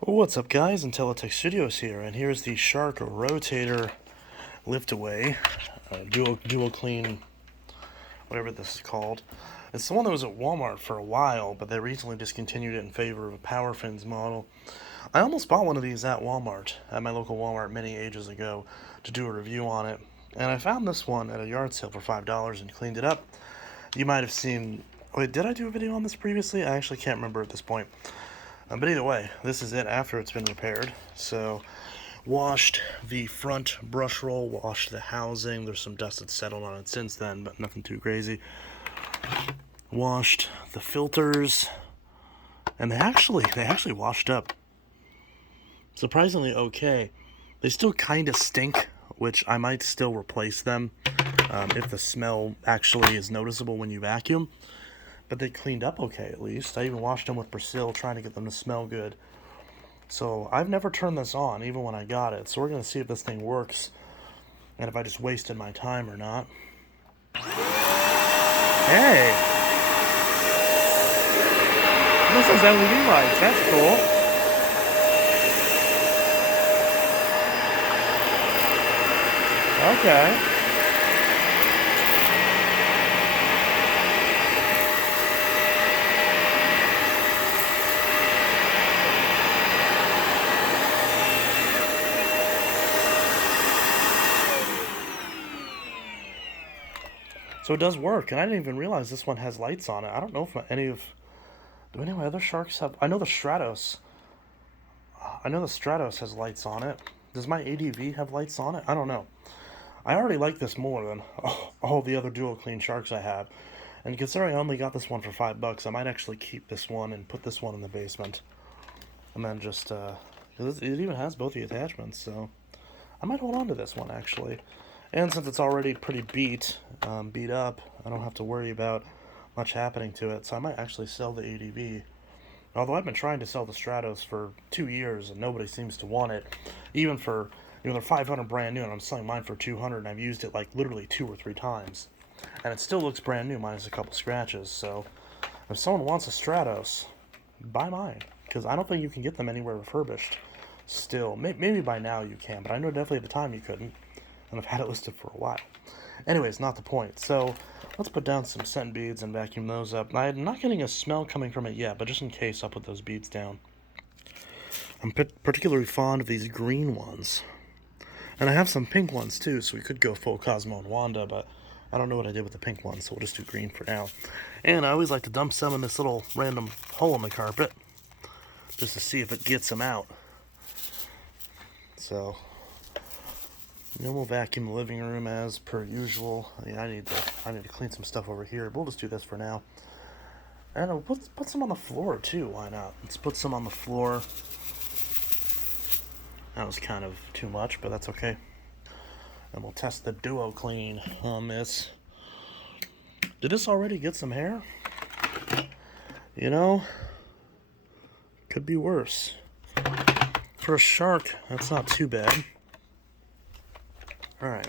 What's up, guys? Intellitech Studios here, and here's the Shark Rotator lift away, DuoClean, whatever this is called. It's the one that was at Walmart for a while, but they recently discontinued it in favor of a Power Fins model. I almost bought one of these at Walmart, at my local Walmart many ages ago, to do a review on it, and I found this one at a yard sale for $5 and cleaned it up. You might have seen... Wait, did I do a video on this previously? I actually can't remember at this point. But either way, this is it after it's been repaired. So, washed the front brush roll, washed the housing. There's some dust that's settled on it since then, but nothing too crazy. Washed the filters, and they actually washed up surprisingly okay. They still kind of stink, which I might still replace them if the smell actually is noticeable when you vacuum. But they cleaned up okay, at least. I even washed them with Brazil, trying to get them to smell good. So I've never turned this on, even when I got it. So we're going to see if this thing works, and if I just wasted my time or not. Hey! This is LED lights. That's cool. Okay. So it does work, and I didn't even realize this one has lights on it. I don't know if any of... Do any of my other sharks have... I know the Stratos. I know the Stratos has lights on it. Does my ADV have lights on it? I don't know. I already like this more than all the other DuoClean sharks I have. And considering I only got this one for $5, I might actually keep this one and put this one in the basement. And then just... it even has both the attachments, so... I might hold on to this one, actually. And since it's already pretty beat up, I don't have to worry about much happening to it. So I might actually sell the ADV. Although I've been trying to sell the Stratos for 2 years and nobody seems to want it. Even for, they're 500 brand new and I'm selling mine for 200 and I've used it like literally 2 or 3 times. And it still looks brand new minus a couple scratches. So if someone wants a Stratos, buy mine. Because I don't think you can get them anywhere refurbished still. Maybe by now you can, but I know definitely at the time you couldn't. And I've had it listed for a while. Anyways, not the point. So let's put down some scent beads and vacuum those up. I'm not getting a smell coming from it yet, but just in case, I'll put those beads down. I'm particularly fond of these green ones. And I have some pink ones too, so we could go full Cosmo and Wanda, but I don't know what I did with the pink ones, so we'll just do green for now. And I always like to dump some in this little random hole in the carpet, just to see if it gets them out. So... we'll vacuum the living room as per usual. I need to clean some stuff over here. We'll just do this for now. And we'll put some on the floor too. Why not? Let's put some on the floor. That was kind of too much, but that's okay. And we'll test the DuoClean on this. Did this already get some hair? Could be worse. For a shark, that's not too bad. All right.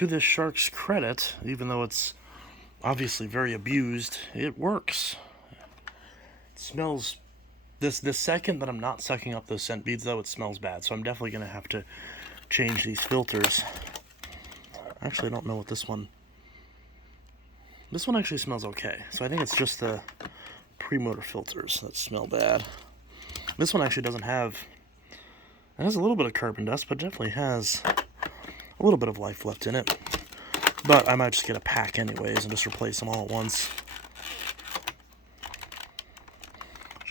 to this shark's credit, even though it's obviously very abused, it works. It smells... The second that I'm not sucking up those scent beads, though, it smells bad. So I'm definitely going to have to change these filters. Actually, I don't know what this one... This one actually smells okay. So I think it's just the pre-motor filters that smell bad. This one actually doesn't have... It has a little bit of carbon dust, but definitely has a little bit of life left in it. But I might just get a pack anyways and just replace them all at once.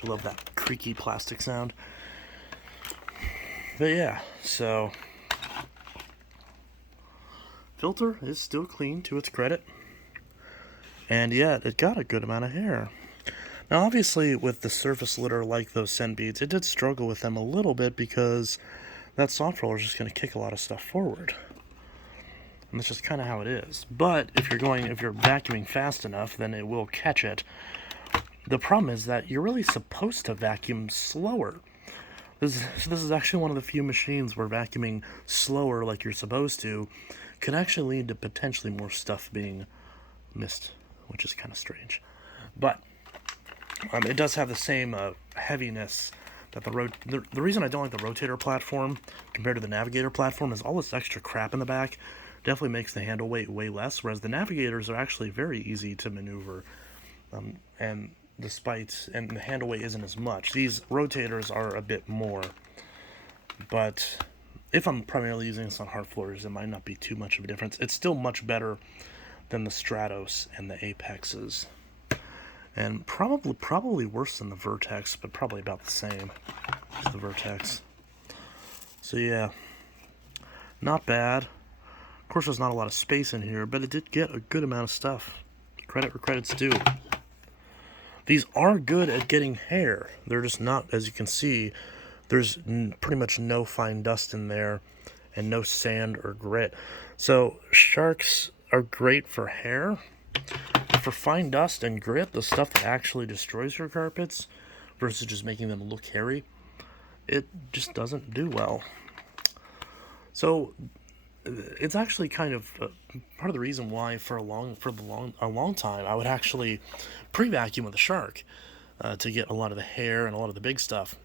I love that creaky plastic sound. But yeah, so filter is still clean to its credit. And yet it got a good amount of hair. Now obviously with the surface litter like those scent beads, it did struggle with them a little bit because that soft roller is just going to kick a lot of stuff forward. And that's just kind of how it is. But if you're vacuuming fast enough, then it will catch it. The problem is that you're really supposed to vacuum slower. This is actually one of the few machines where vacuuming slower like you're supposed to could actually lead to potentially more stuff being missed, which is kind of strange. But it does have the same heaviness that the reason I don't like the Rotator platform compared to the Navigator platform is all this extra crap in the back definitely makes the handle weight way less, whereas the Navigators are actually very easy to maneuver, and the handle weight isn't as much. These Rotators are a bit more, but if I'm primarily using this on hard floors, it might not be too much of a difference. It's still much better than the Stratos and the Apexes, and probably worse than the Vertex, but probably about the same as the Vertex. So yeah, not bad. Of course, there's not a lot of space in here, but it did get a good amount of stuff. Credit where credit's due. These are good at getting hair. They're just not, as you can see, there's pretty much no fine dust in there and no sand or grit. So sharks are great for hair. For fine dust and grit, the stuff that actually destroys your carpets versus just making them look hairy, it just doesn't do well. So it's actually kind of part of the reason why for a long time I would actually pre-vacuum with a shark to get a lot of the hair and a lot of the big stuff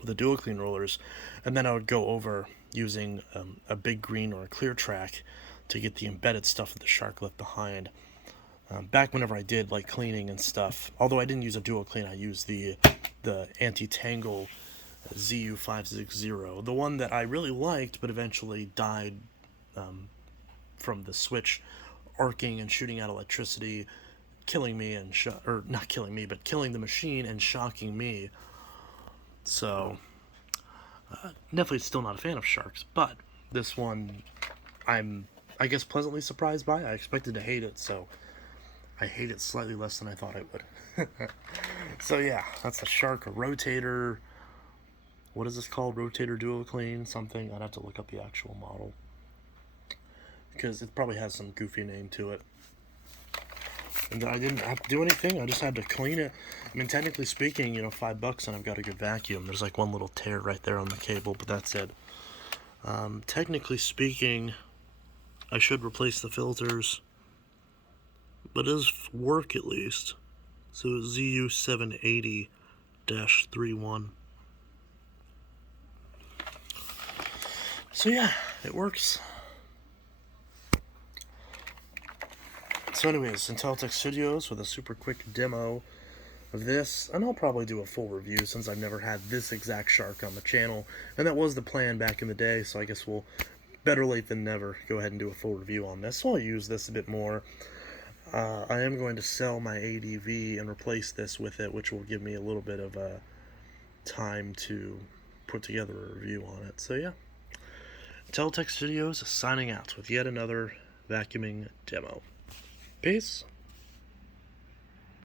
with the DuoClean rollers, and then I would go over using a big green or a clear track to get the embedded stuff that the shark left behind. Back whenever I did like cleaning and stuff, although I didn't use a DuoClean, I used the anti-tangle ZU780, the one that I really liked but eventually died from the switch arcing and shooting out electricity, killing me and or not killing me, but killing the machine and shocking me. So definitely still not a fan of sharks, but this one I'm, I guess, pleasantly surprised by. I expected to hate it, so I hate it slightly less than I thought I would. So yeah, that's a shark, a Rotator. What is this called? Rotator DuoClean something. I'd have to look up the actual model, because it probably has some goofy name to it. And I didn't have to do anything. I just had to clean it. I mean, technically speaking, $5 and I've got a good vacuum. There's like one little tear right there on the cable, but that's it. Technically speaking, I should replace the filters, but it does work at least. So ZU780-31. So yeah, it works. So anyways, Intellitech Studios with a super quick demo of this, and I'll probably do a full review since I've never had this exact shark on the channel, and that was the plan back in the day, so I guess we'll, better late than never, go ahead and do a full review on this. So I'll use this a bit more. I am going to sell my ADV and replace this with it, which will give me a little bit of time to put together a review on it. So yeah, Intellitech Studios signing out with yet another vacuuming demo. Peace.